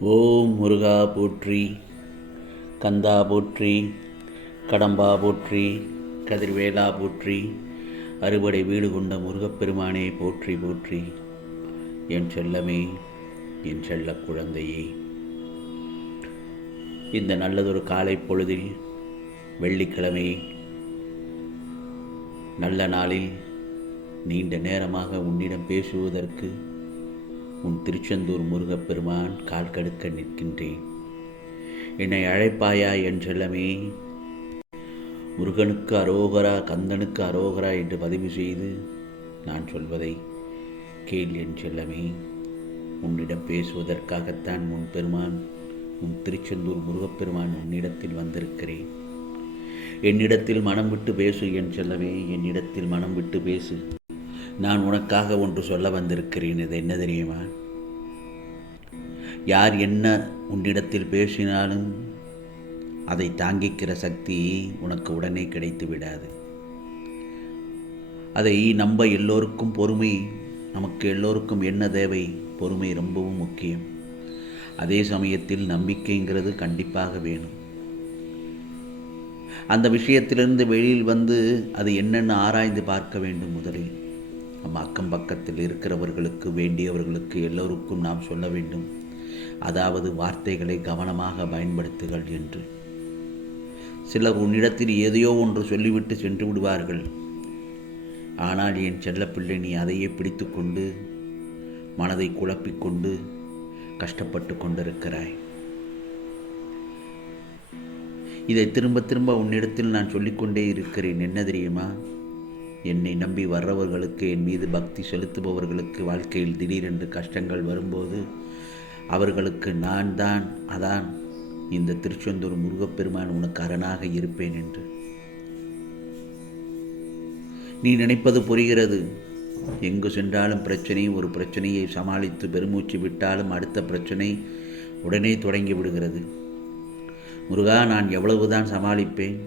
ஓம் முருகா போற்றி கந்தா போற்றி கடம்பா போற்றி கதிர்வேலா போற்றி அறுபடை வீடு கொண்ட முருகப்பெருமானே போற்றி போற்றி. என் செல்லமே என் செல்ல குழந்தையே இந்த நல்லதொரு காலை பொழுதில் வெள்ளிக்கிழமை நல்ல நாளில் நீண்ட நேரமாக உன்னிடம் பேசுவதற்கு உன் திருச்செந்தூர் முருகப்பெருமான் கால் கடுக்க நிற்கின்றேன். என்னை அழைப்பாயா என்றெல்லாமே முருகனுக்கு அரோகரா கந்தனுக்கு அரோகரா என்று பதிவு செய்து நான் சொல்வதை கேள் என் செல்லமே உன்னிடம் பேசுவதற்காகத்தான் உன் பெருமான் உன் திருச்செந்தூர் முருகப்பெருமான் உன்னிடத்தில் வந்திருக்கிறேன். என்னிடத்தில் மனம் விட்டு பேசு என் செல்லவே என்னிடத்தில் மனம் விட்டு பேசு. நான் உனக்காக ஒன்று சொல்ல வந்திருக்கிறேன். இது என்ன தெரியுமா? யார் என்ன உன்னிடத்தில் பேசினாலும் அதை தாங்கிக்கிற சக்தி உனக்கு உடனே கிடைத்து விடாது. அதை நம்ப எல்லோருக்கும் பொறுமை நமக்கு எல்லோருக்கும் என்ன தேவை? பொறுமை ரொம்பவும் முக்கியம். அதே சமயத்தில் நம்பிக்கைங்கிறது கண்டிப்பாக வேணும். அந்த விஷயத்திலிருந்து வெளியில் வந்து அது என்னென்னு ஆராய்ந்து பார்க்க வேண்டும் முதலில். நம்ம அக்கம் பக்கத்தில் இருக்கிறவர்களுக்கு வேண்டியவர்களுக்கு எல்லோருக்கும் நாம் சொல்ல வேண்டும். அதாவது வார்த்தைகளை கவனமாக பயன்படுத்துகள் என்று. சிலர் உன்னிடத்தில் எதையோ ஒன்று சொல்லிவிட்டு சென்று விடுவார்கள். ஆனால் என் செல்லப்பிள்ளை நீ அதையே பிடித்து கொண்டு மனதை குழப்பிக்கொண்டு கஷ்டப்பட்டு கொண்டிருக்கிறாய். இதை திரும்ப திரும்ப உன்னிடத்தில் நான் சொல்லிக்கொண்டே இருக்கிறேன். என்ன தெரியுமா? என்னை நம்பி வர்றவர்களுக்கு என் மீது பக்தி செலுத்துபவர்களுக்கு வாழ்க்கையில் திடீரென்று கஷ்டங்கள் வரும்போது அவர்களுக்கு நான் தான் அதான் இந்த திருச்செந்தூர் முருகப்பெருமான் உனக்கு அரணாக இருப்பேன் என்று. நீ நினைப்பது புரிகிறது. எங்கு சென்றாலும் பிரச்சனை ஒரு பிரச்சனையை சமாளித்து பெருமூச்சு விட்டாலும் அடுத்த பிரச்சனை உடனே தொடங்கி விடுகிறது. முருகா நான் எவ்வளவுதான் சமாளிப்பேன்?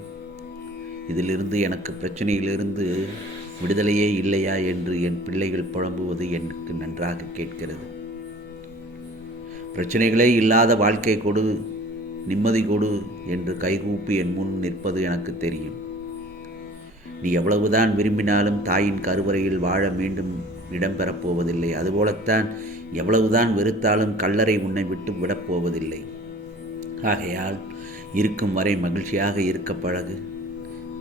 இதிலிருந்து எனக்கு பிரச்சனையிலிருந்து விடுதலையே இல்லையா என்று என் பிள்ளைகள் புலம்புவது எனக்கு நன்றாக கேட்கிறது. பிரச்சனைகளே இல்லாத வாழ்க்கை கொடு நிம்மதி கொடு என்று கைகூப்பி என் முன் நிற்பது எனக்கு தெரியும். நீ எவ்வளவுதான் விரும்பினாலும் தாயின் கருவறையில் வாழ மீண்டும் இடம்பெறப் போவதில்லை. அதுபோலத்தான் எவ்வளவுதான் வெறுத்தாலும் கல்லறை உன்னை விட்டு விடப்போவதில்லை ஆகையால் இருக்கும் வரை மகிழ்ச்சியாக இருக்க பழகு.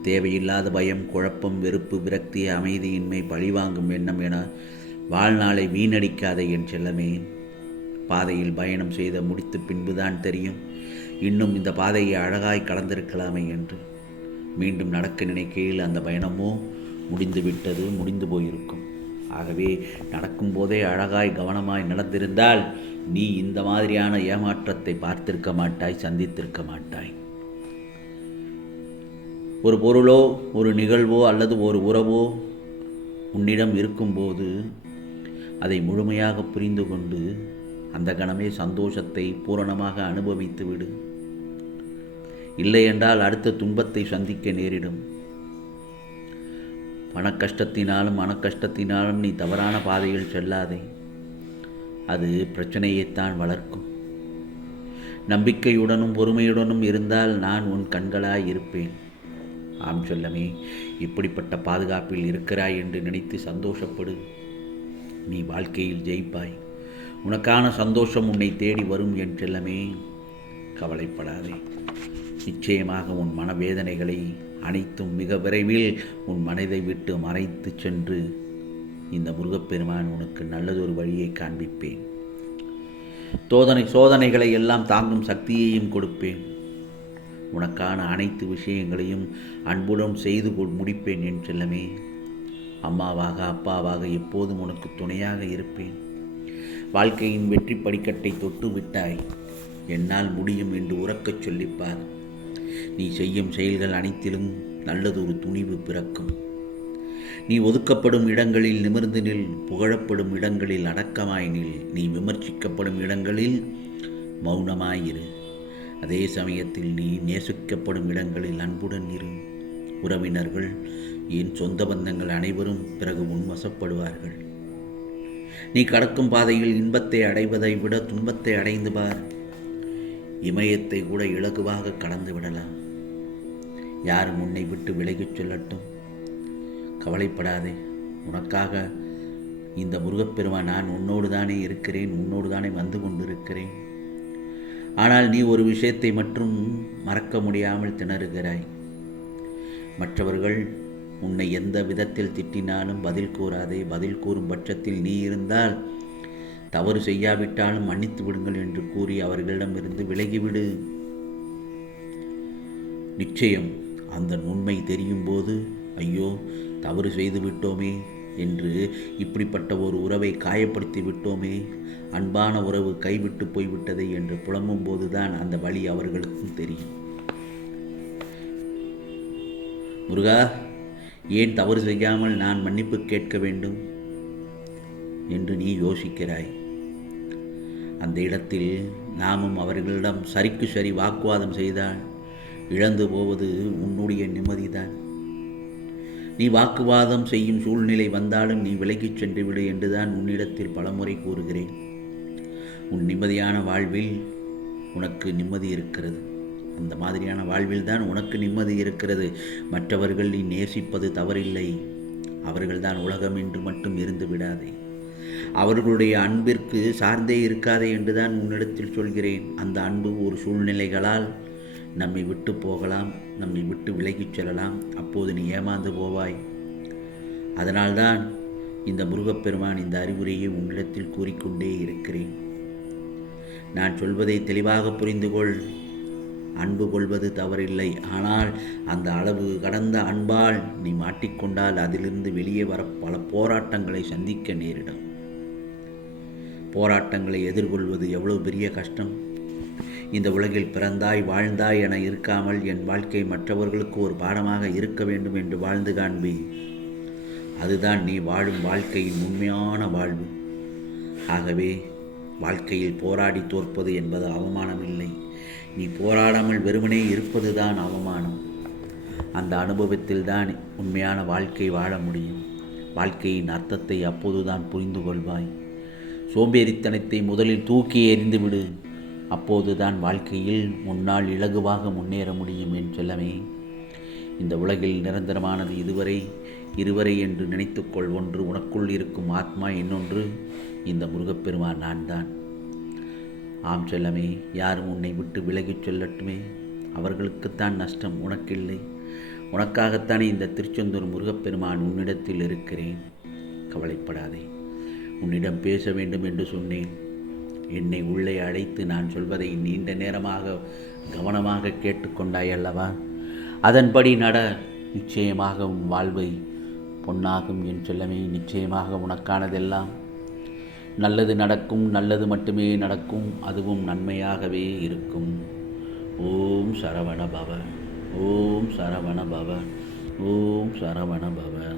தேவையில்லாத பயம் குழப்பம் வெறுப்பு விரக்தி அமைதியின்மை பழிவாங்கும் எண்ணம் என வாழ்நாளை வீணடிக்காத என் செல்லமே. பாதையில் பயணம் செய்த முடித்து பின்புதான் தெரியும். இன்னும் இந்த பாதையை அழகாய் கலந்திருக்கலாமே என்று. மீண்டும் நடக்க நினைக்கையில் அந்த பயணமோ முடிந்து விட்டது முடிந்து போயிருக்கும். ஆகவே நடக்கும்போதே அழகாய் கவனமாய் நடந்திருந்தால் நீ இந்த மாதிரியான ஏமாற்றத்தை பார்த்திருக்க மாட்டாய் சந்தித்திருக்க மாட்டாய். ஒரு பொருளோ ஒரு நிகழ்வோ அல்லது ஒரு உறவோ உன்னிடம் இருக்கும்போது அதை முழுமையாக புரிந்து கொண்டு அந்த கணமே சந்தோஷத்தை பூரணமாக அனுபவித்து விடு. இல்லை என்றால் அடுத்த துன்பத்தை சந்திக்க நேரிடும். பணக்கஷ்டத்தினாலும் மனக்கஷ்டத்தினாலும் நீ தவறான பாதையில் செல்லாதே. அது பிரச்சனையைத்தான் வளர்க்கும். நம்பிக்கையுடனும் பொறுமையுடனும் இருந்தால் நான் உன் கண்களாய் இருப்பேன். ஆம் செல்லமே இப்படிப்பட்ட பாதுகாப்பில் இருக்கிறாய் என்று நினைத்து சந்தோஷப்படு. நீ வாழ்க்கையில் ஜெயிப்பாய். உனக்கான சந்தோஷம் உன்னை தேடி வரும் என் செல்லமே. கவலைப்படாதே. நிச்சயமாக உன் மனவேதனைகளை அனைத்தும் மிக விரைவில் உன் மனதை விட்டு மறைத்து சென்று இந்த முருகப்பெருமான் உனக்கு நல்லதொரு வழியை காண்பிப்பேன். தோதனை சோதனைகளை எல்லாம் தாங்கும் சக்தியையும் கொடுப்பேன். உனக்கான அனைத்து விஷயங்களையும் அன்புடன் செய்து முடிப்பேன் என் செல்லமே. அம்மாவாக அப்பாவாக எப்போதும் உனக்கு துணையாக இருப்பேன். வாழ்க்கையின் வெற்றி படிக்கட்டை தொட்டு விட்டாய். என்னால் முடியும் என்று உறக்கச் சொல்லிப்பார். நீ செய்யும் செயல்கள் அனைத்திலும் நல்லதொரு துணிவு பிறக்கும். நீ ஒதுக்கப்படும் இடங்களில் நிமிர்ந்து நில் புகழப்படும் இடங்களில் அடக்கமாய் நில். நீ விமர்சிக்கப்படும் இடங்களில் மௌனமாயிரு அதே சமயத்தில் நீ நேசிக்கப்படும் இடங்களில் அன்புடன் இரு. உறவினர்கள் என் சொந்த பந்தங்கள் அனைவரும் பிறகு உன்வசப்படுவார்கள் நீ கடக்கும் பாதையில் இன்பத்தை அடைவதை விட துன்பத்தை அடைந்து பார். இமயத்தை கூட இலகுவாக கடந்து விடலாம். யாரும் உன்னை விட்டு விலகிச் சொல்லட்டும். கவலைப்படாதே. உனக்காக இந்த முருகப்பெருமா நான் உன்னோடு தானே இருக்கிறேன் உன்னோடு தானே வந்து கொண்டிருக்கிறேன். ஆனால் நீ ஒரு விஷயத்தை மட்டும் மறக்க முடியாமல் திணறுகிறாய். மற்றவர்கள் உன்னை எந்த விதத்தில் திட்டினாலும் பதில் கூறாதே பதில் கூறும் பட்சத்தில் நீ இருந்தால் தவறு செய்யாவிட்டாலும் மன்னித்து விடுங்கள் என்று கூறி அவர்களிடமிருந்து விலகிவிடு. நிச்சயம் அந்த உண்மை தெரியும் போது ஐயோ தவறு செய்து விட்டோமே என்று இப்படிப்பட்ட ஒரு உறவை காயப்படுத்தி விட்டோமே. அன்பான உறவு கைவிட்டு போய்விட்டதை என்று புலம்பும் போதுதான் அந்த வழி அவர்களுக்கும் தெரியும். முருகா ஏன் தவறு செய்யாமல் நான் மன்னிப்பு கேட்க வேண்டும்? என்று நீ யோசிக்கிறாய். அந்த இடத்தில் நாமும் அவர்களிடம் சரிக்கு சரி வாக்குவாதம் செய்தால் இழந்து போவது உன்னுடைய நிம்மதிதான். நீ வாக்குவாதம் செய்யும் சூழ்நிலை வந்தாலும் நீ விலகிச் சென்று விடு என்றுதான் உன்னிடத்தில் பலமுறை கூறுகிறேன். உன் நிம்மதியான வாழ்வில் உனக்கு நிம்மதி இருக்கிறது. அந்த மாதிரியான வாழ்வில் தான் உனக்கு நிம்மதி இருக்கிறது. மற்றவர்கள் நீ நேசிப்பது தவறில்லை. அவர்கள்தான் உலகம் என்று மட்டும் இருந்து விடாதே. அவர்களுடைய அன்பிற்கு சார்ந்தே இருக்காதே என்றுதான் உன்னிடத்தில் சொல்கிறேன். அந்த அன்பு ஒரு சூழ்நிலைகளால் நம்மை விட்டு போகலாம் நம்மை விட்டு விலகிச் செல்லலாம். அப்போது நீ ஏமாந்து போவாய். அதனால்தான் இந்த முருகப்பெருமான் இந்த அறிவுரையை உன்னிடத்தில் கூறிக்கொண்டே இருக்கிறேன். நான் சொல்வதை தெளிவாக புரிந்து கொள் அன்பு கொள்வது தவறில்லை. ஆனால் அந்த அளவு கடந்த அன்பால் நீ மாட்டிக்கொண்டால் அதிலிருந்து வெளியே வர பல போராட்டங்களை சந்திக்க நேரிடும். போராட்டங்களை எதிர்கொள்வது எவ்வளவு பெரிய கஷ்டம்? இந்த உலகில் பிறந்தாய் வாழ்ந்தாய் என இருக்காமல் என் வாழ்க்கை மற்றவர்களுக்கு ஒரு பாடமாக இருக்க வேண்டும் என்று வாழ்ந்து காண்பி. அதுதான் நீ வாழும் வாழ்க்கையின் உண்மையான வாழ்வு. ஆகவே வாழ்க்கையில் போராடி தோற்பது என்பது அவமானம் இல்லை நீ போராடாமல் வெறுமனே இருப்பதுதான் அவமானம். அந்த அனுபவத்தில் தான் உண்மையான வாழ்க்கை வாழ முடியும். வாழ்க்கையின் அர்த்தத்தை அப்போதுதான் புரிந்து கொள்வாய் சோம்பேறித்தனத்தை முதலில் தூக்கி எறிந்து விடு அப்போதுதான் வாழ்க்கையில் முன்னால் இலகுவாக முன்னேற முடியும் என் சொல்லவே இந்த உலகில் நிரந்தரமானது இதுவரை இருவரை என்று நினைத்துக்கொள் ஒன்று உனக்குள் இருக்கும் ஆத்மா இன்னொன்று இந்த முருகப்பெருமான் நான் தான் ஆம் செல்லமே யாரும் உன்னை விட்டு விலகிச் சொல்லட்டுமே. அவர்களுக்குத்தான் நஷ்டம் உனக்கில்லை. உனக்காகத்தானே இந்த திருச்செந்தூர் முருகப்பெருமான் உன்னிடத்தில் இருக்கிறேன். கவலைப்படாதே. உன்னிடம் பேச வேண்டும் என்று சொன்னேன். என்னை உள்ளே அழைத்து நான் சொல்வதை நீண்ட நேரமாக கவனமாக கேட்டுக்கொண்டாய் அல்லவா? அதன்படி நட நிச்சயமாக உன் வாழ்வை பொன்னாகும் என் சொல்லமே நிச்சயமாக உனக்கானதெல்லாம். நல்லது நடக்கும் நல்லது மட்டுமே நடக்கும் அதுவும் நன்மையாகவே இருக்கும். ஓம் சரவண பவ ஓம் சரவண பவ ஓம் சரவண பவ.